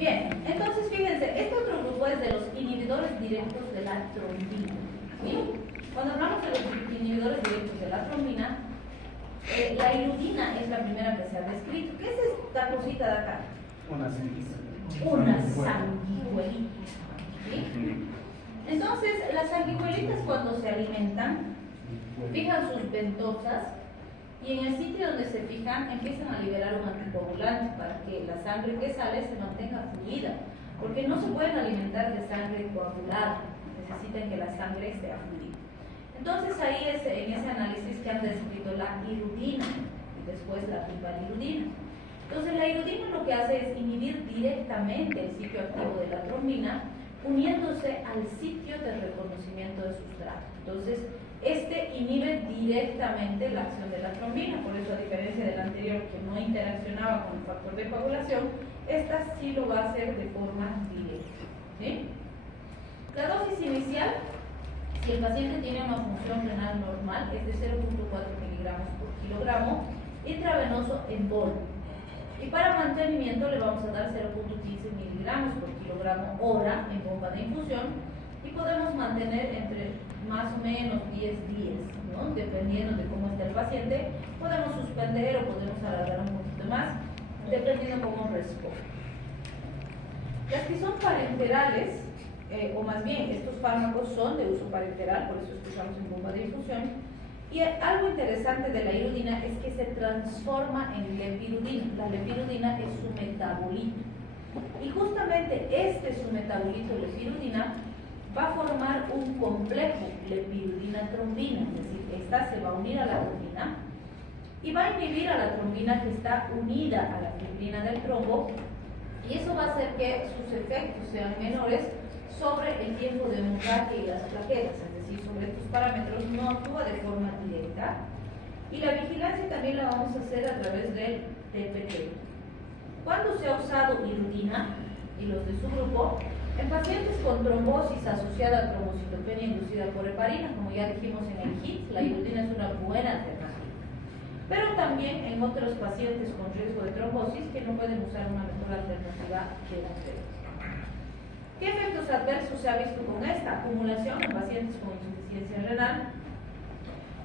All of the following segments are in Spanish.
Bien, entonces fíjense, este otro grupo es de los inhibidores directos de la trombina. ¿Sí? Cuando hablamos de los inhibidores directos de la trombina, la irudina es la primera que se ha descrito. ¿Qué es esta cosita de acá? Una sanguijuela. Una sanguijuelita. ¿Sí? Entonces, las sanguijuelitas cuando se alimentan, fijan sus ventosas y en el sitio donde se fijan empiezan a liberar un anticoagulante para que la sangre que sale se mantenga fluida, porque no se pueden alimentar de sangre coagulada, necesitan que la esté fluida. Entonces ahí es en ese análisis que han descrito la irudina y después la rivalirudina. Entonces la irudina lo que hace es inhibir directamente el sitio activo de la trombina, uniéndose al sitio de reconocimiento de sustrato. Entonces, este inhibe directamente la acción de la trombina, por eso a diferencia del anterior que no interaccionaba con el factor de coagulación, esta sí lo va a hacer de forma directa. ¿Sí? La dosis inicial, si el paciente tiene una función renal normal, es de 0.4 miligramos por kilogramo, intravenoso en bol. Y para mantenimiento le vamos a dar 0.15 miligramos por kilogramo hora en bomba de infusión y podemos mantener entre más o menos 10 días, ¿no? Dependiendo de cómo está el paciente, podemos suspender o podemos alargar un poquito más, dependiendo cómo responde. Las que son parenterales, o más bien estos fármacos son de uso parenteral, por eso usamos en bomba de infusión. Y algo interesante de la irudina es que se transforma en lepirudina. La lepirudina es su metabolito. Y justamente su metabolito lepirudina va a formar un complejo lepirudina-trombina, es decir, esta se va a unir a la trombina y va a inhibir a la trombina que está unida a la fibrina del trombo, y eso va a hacer que sus efectos sean menores sobre el tiempo de hemorragia y las plaquetas, es decir, sobre estos parámetros no actúa de forma directa. Y la vigilancia también la vamos a hacer a través del TPT. ¿Cuándo se ha usado irudina y los de su grupo? En pacientes con trombosis asociada a trombocitopenia inducida por heparina, como ya dijimos en el HIT, la irudina es una buena alternativa. Pero también en otros pacientes con riesgo de trombosis que no pueden usar una mejor alternativa que la terapia. ¿Qué efectos adversos se ha visto con esta acumulación en pacientes con insuficiencia renal?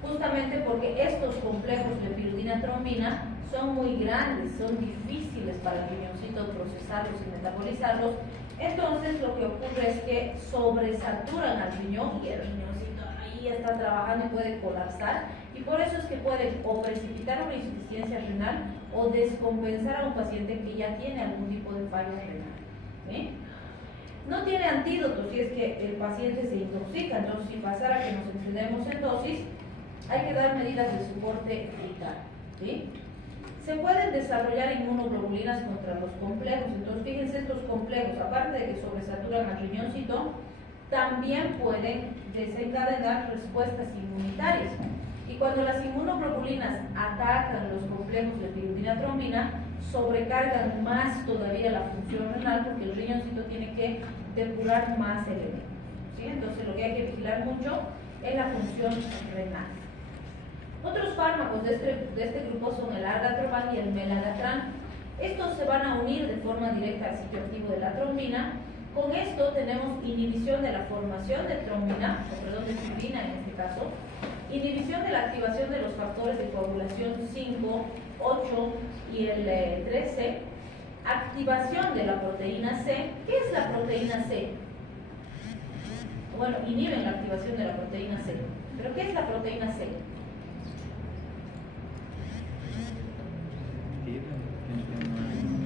Justamente porque estos complejos de pirudina-trombina son muy grandes, son difíciles para el riñoncito procesarlos y metabolizarlos. Entonces lo que ocurre es que sobresaturan al riñón y el riñoncito ahí está trabajando y puede colapsar, y por eso es que pueden o precipitar una insuficiencia renal o descompensar a un paciente que ya tiene algún tipo de falla renal. ¿Sí? No tiene antídoto si es que el paciente se intoxica, entonces si pasara que nos excedemos en dosis, hay que dar medidas de soporte vital. ¿Sí? Se pueden desarrollar inmunoglobulinas contra los complejos. Entonces fíjense, estos complejos, aparte de que sobresaturan al riñoncito, también pueden desencadenar respuestas inmunitarias. Y cuando las inmunoglobulinas atacan los complejos de pirudina-trombina, sobrecargan más todavía la función renal, porque el riñoncito tiene que depurar más elementos. ¿Sí? Entonces lo que hay que vigilar mucho es la función renal. Otros fármacos de este grupo son el argatroban y el melagatrán. Estos se van a unir de forma directa al sitio activo de la trombina. Con esto tenemos inhibición de la formación de trombina, o perdón, de fibrina en este caso, inhibición de la activación de los factores de coagulación 5, 8 y el 13, activación de la proteína C. ¿Qué es la proteína C? Bueno, inhiben la activación de la proteína C. ¿Pero qué es la proteína C?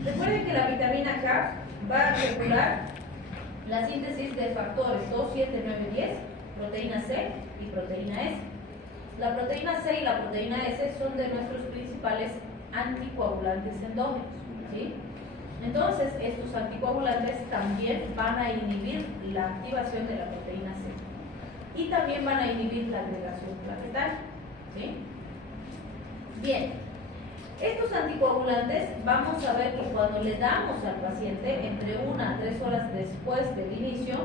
Recuerden que la vitamina K va a regular la síntesis de factores 2, 7, 9, 10, proteína C y proteína S. La proteína C y la proteína S son de nuestros principales anticoagulantes endógenos. ¿Sí? Entonces, estos anticoagulantes también van a inhibir la activación de la proteína C y también van a inhibir la agregación plaquetaria. ¿Sí? Bien. Estos anticoagulantes vamos a ver que cuando le damos al paciente entre 1 a 3 horas después del inicio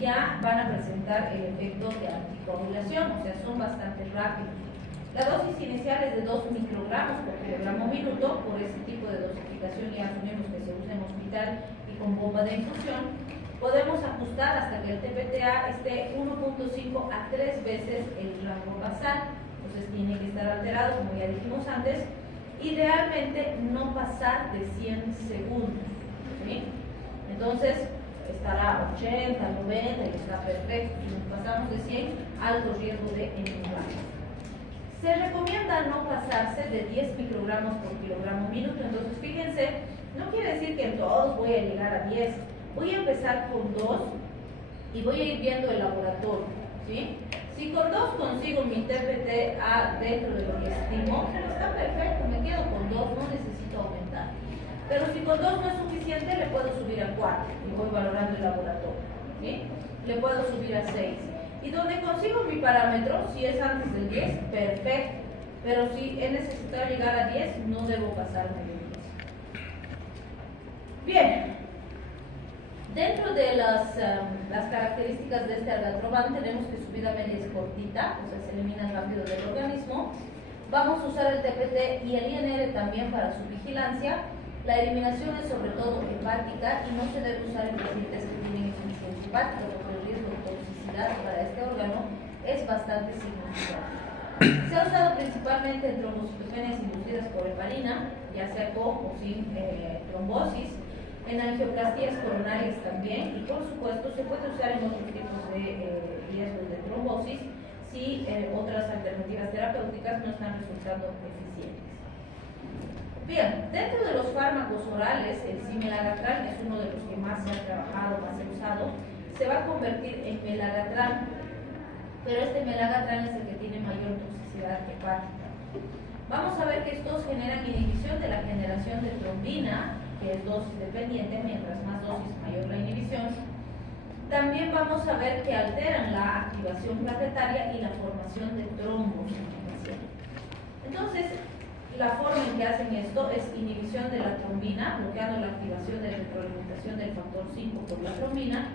ya van a presentar el efecto de anticoagulación, o sea, son bastante rápidos. La dosis inicial es de 2 microgramos por kilogramo minuto. Por ese tipo de dosificación ya asumimos que se usa en hospital y con bomba de infusión, podemos ajustar hasta que el TPTA esté 1.5 a 3 veces el rango basal. Entonces tiene que estar alterado, como ya dijimos antes, idealmente no pasar de 100 segundos, ¿sí? Entonces estará 80, 90 y está perfecto. Si nos pasamos de 100, alto riesgo de entubación. Se recomienda no pasarse de 10 microgramos por kilogramo minuto. Entonces fíjense, no quiere decir que en todos voy a llegar a 10. Voy a empezar con 2 y voy a ir viendo el laboratorio, ¿sí? Si con 2 consigo mi TPTA dentro de lo que estimo, está perfecto, me quedo con 2, no necesito aumentar. Pero si con 2 no es suficiente, le puedo subir a 4 y voy valorando el laboratorio, ¿sí? Le puedo subir a 6. Y donde consigo mi parámetro, si es antes del 10, perfecto. Pero si he necesitado llegar a 10, no debo pasarme de 10. Bien. Dentro de las características de este aldatroban tenemos que subida media es cortita, o sea, se elimina rápido del organismo. Vamos a usar el TPT y el INR también para su vigilancia. La eliminación es sobre todo hepática y no se debe usar en pacientes que tienen insuficiencia hepática, porque el riesgo de toxicidad para este órgano es bastante significativo. Se ha usado principalmente en trombocitopenias inducidas por heparina, ya sea con o sin trombosis, en angioplastías coronarias también, y por supuesto se puede usar en otros tipos de riesgos de trombosis si otras alternativas terapéuticas no están resultando eficientes. Bien, dentro de los fármacos orales, el cimelagatrán es uno de los que más se ha trabajado, más se ha usado. Se va a convertir en melagatrán, pero este melagatrán es el que tiene mayor toxicidad hepática. Vamos a ver que estos generan inhibición de la generación de trombina, que es dosis dependiente, mientras más dosis mayor la inhibición. También vamos a ver que alteran la activación plaquetaria y la formación de trombos en el paciente. Entonces, la forma en que hacen esto es inhibición de la trombina, bloqueando la activación de retroalimentación del factor 5 por la trombina,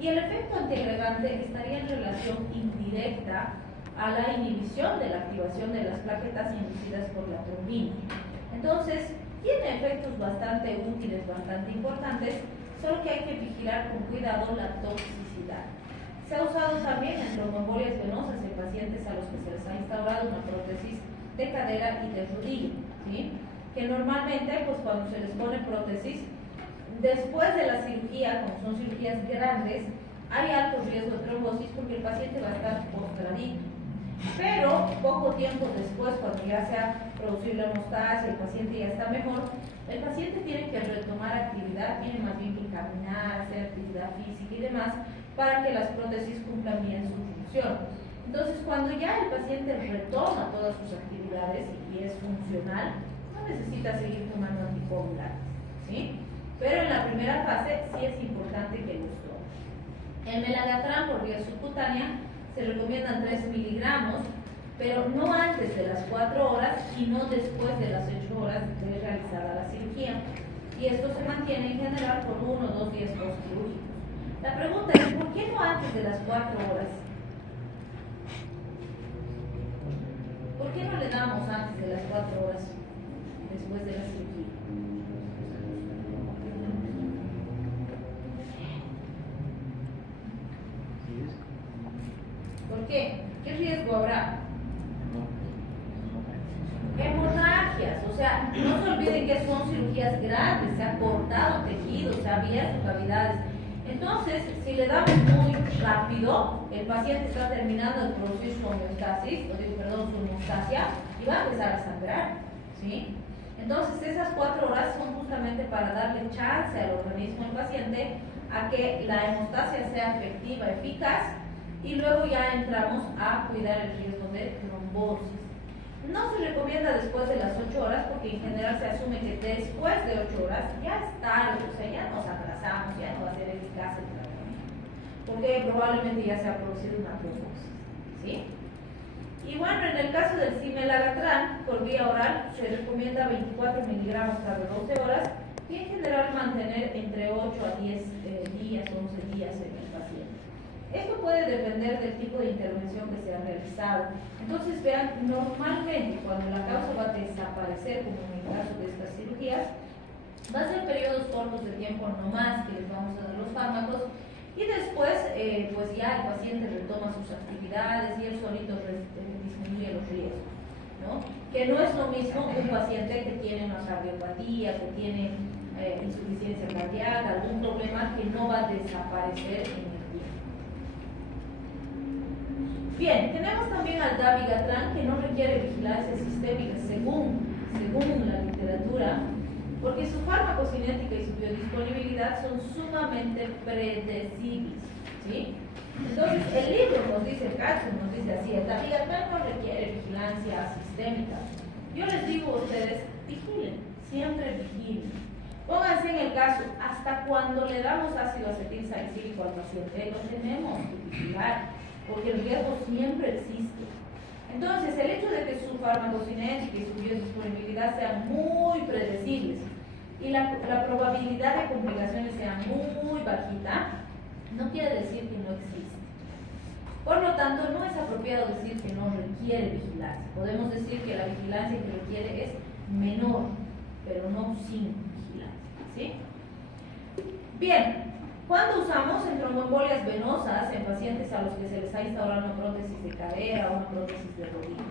y el efecto antiagregante estaría en relación indirecta a la inhibición de la activación de las plaquetas inducidas por la trombina. Entonces, tiene efectos bastante útiles, bastante importantes, solo que hay que vigilar con cuidado la toxicidad. Se ha usado también en tromboembolias venosas en pacientes a los que se les ha instaurado una prótesis de cadera y de rodilla, ¿sí? Que normalmente, pues cuando se les pone prótesis, después de la cirugía, como son cirugías grandes, hay alto riesgo de trombosis porque el paciente va a estar postradito. Pero poco tiempo después, cuando ya se ha producido la hemostasia, el paciente ya está mejor, el paciente tiene que retomar actividad, tiene más bien que caminar, hacer actividad física y demás, para que las prótesis cumplan bien su función. Entonces, cuando ya el paciente retoma todas sus actividades y es funcional, no necesita seguir tomando anticoagulantes, ¿sí? Pero en la primera fase sí es importante que los tome. El melagatrán por vía subcutánea se recomiendan 3 miligramos, pero no antes de las 4 horas y no después de las 8 horas de realizada la cirugía. Y esto se mantiene en general por 1 o 2 días postquirúrgicos. La pregunta es, ¿por qué no antes de las 4 horas? ¿Por qué no le damos antes de las 4 horas después de la cirugía? ¿Por qué? ¿Qué riesgo habrá? Hemorragias, o sea, no se olviden que son cirugías grandes, se ha cortado tejidos, se ha abierto cavidades. Entonces, si le damos muy rápido, el paciente está terminando de producir su homeostasis, su hemostasia, y va a empezar a sangrar, ¿sí? Entonces, esas 4 horas son justamente para darle chance al organismo del paciente a que la hemostasia sea efectiva, eficaz, y luego ya entramos a cuidar el riesgo de trombosis. No se recomienda después de las 8 horas porque en general se asume que después de 8 horas ya es tarde, o sea, ya nos atrasamos, ya no va a ser eficaz el tratamiento, porque probablemente ya se ha producido una trombosis, ¿sí? Y bueno, en el caso del cimelagatrán, por vía oral, se recomienda 24 miligramos cada 12 horas y en general mantener entre 8 a 10 días, 11 días en el paciente. Esto puede depender del tipo de intervención que se ha realizado. Entonces, vean, normalmente cuando la causa va a desaparecer, como en el caso de estas cirugías, Va a ser periodos cortos de tiempo nomás que les vamos a dar los fármacos y después pues ya el paciente retoma sus actividades y él solito disminuye los riesgos, ¿no? Que no es lo mismo un paciente que tiene una cardiopatía, que tiene insuficiencia cardíaca, algún problema que no va a desaparecer en el tiempo. Bien, tenemos también al dabigatran, que no requiere vigilancia sistémica según la literatura, porque su farmacocinética y su biodisponibilidad son sumamente predecibles, ¿sí? Entonces, el libro nos dice, el caso nos dice así, el dabigatran no requiere vigilancia sistémica. Yo les digo a ustedes, vigilen, siempre vigilen. Pónganse en el caso, hasta cuando le damos ácido acetil salicílico al paciente, lo tenemos que vigilar, porque el riesgo siempre existe. Entonces, el hecho de que su farmacocinética y su biodisponibilidad sean muy predecibles y la probabilidad de complicaciones sea muy bajita, no quiere decir que no existe. Por lo tanto, no es apropiado decir que no requiere vigilancia. Podemos decir que la vigilancia que requiere es menor, pero no sin vigilancia, ¿sí? Bien. ¿Cuándo usamos en tromboembolias venosas en pacientes a los que se les ha instaurado una prótesis de cadera o una prótesis de rodilla?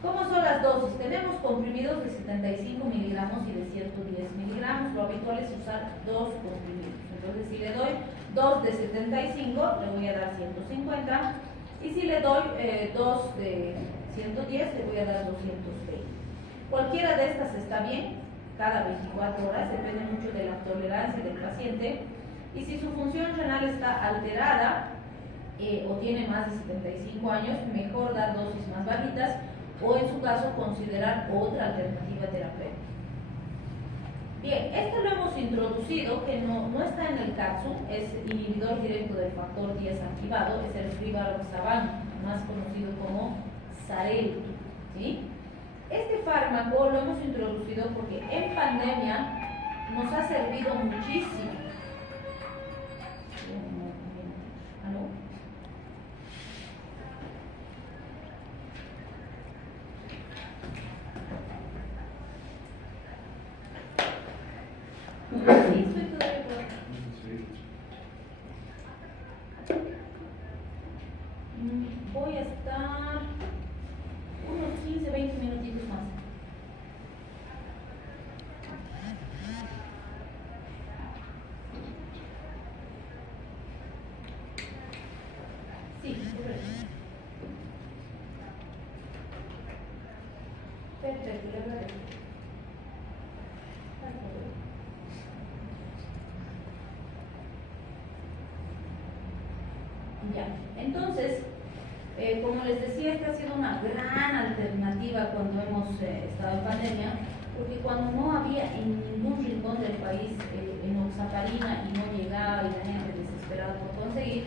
¿Cómo son las dosis? Tenemos comprimidos de 75 miligramos y de 110 miligramos. Lo habitual es usar 2 comprimidos. Entonces, si le doy 2 de 75, le voy a dar 150. Y si le doy 2 de 110, le voy a dar 220. Cualquiera de estas está bien, cada 24 horas, depende mucho de la tolerancia del paciente. Y si su función renal está alterada o tiene más de 75 años, mejor dar dosis más bajitas o en su caso considerar otra alternativa terapéutica. Bien, este lo hemos introducido, que no está en el CATSU, es inhibidor directo del factor 10 activado, es el rivaroxaban, más conocido como Xarelto, ¿sí? Este fármaco lo hemos introducido porque en pandemia nos ha servido muchísimo. ¿Aló? Sí, estoy todavía por acá. Voy a estar unos 15, 20 minutitos más. Sí, correcto. Perfecto, le agradezco. Ya, entonces, como les decía, esta ha sido una gran alternativa cuando hemos estado en pandemia, porque cuando no había en ningún rincón del país enoxaparina y no llegaba y la gente desesperada por conseguir,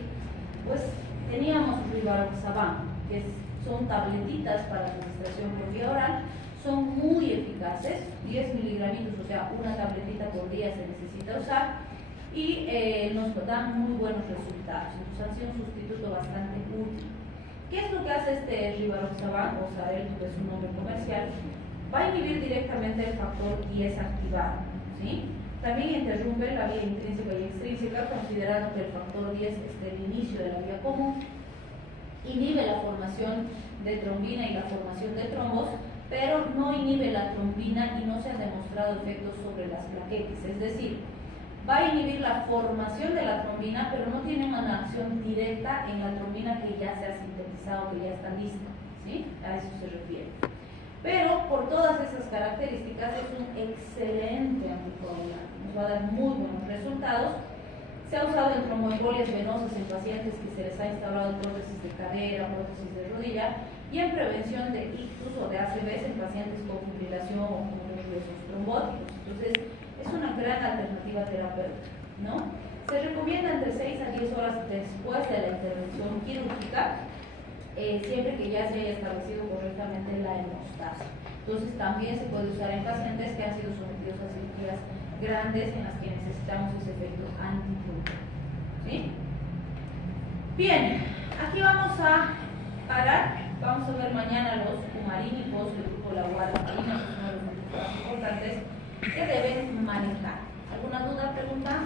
pues teníamos rivaroxaban, que son tabletitas para administración por vía oral, son muy eficaces, 10 miligramitos, o sea, una tabletita por día se necesita usar, y nos dan muy buenos resultados. Entonces han sido un sustituto bastante útil. ¿Qué es lo que hace este rivaroxaban, o Xarelto, que es un nombre comercial? Va a inhibir directamente el factor 10 activado, ¿sí? También interrumpe la vía intrínseca y extrínseca, considerando que el factor 10 es el inicio de la vía común. Inhibe la formación de trombina y la formación de trombos, pero no inhibe la trombina y no se han demostrado efectos sobre las plaquetas. Es decir, va a inhibir la formación de la trombina, pero no tiene una acción directa en la trombina que ya se ha sintetizado, que ya está lista, ¿sí? A eso se refiere. Pero por todas esas características es un excelente anticoagulante, nos va a dar muy buenos resultados. Se ha usado en tromboembolias venosas en pacientes que se les ha instalado prótesis de cadera, prótesis de rodilla, y en prevención de ictus o de ACVs en pacientes con fibrilación o con riesgos trombóticos. Entonces, es una gran alternativa terapéutica, ¿no? Se recomienda entre 6 a 10 horas después de la intervención quirúrgica, siempre que ya se haya establecido correctamente la hemostasia. Entonces, también se puede usar en pacientes que han sido sometidos a cirugías grandes en las que necesitamos ese efecto antitromboso, ¿sí? Bien, aquí vamos a parar. Vamos a ver mañana los cumarínicos del grupo la warfarina, que son uno de los grupos más importantes. que deben manejar. ¿Alguna duda, pregunta?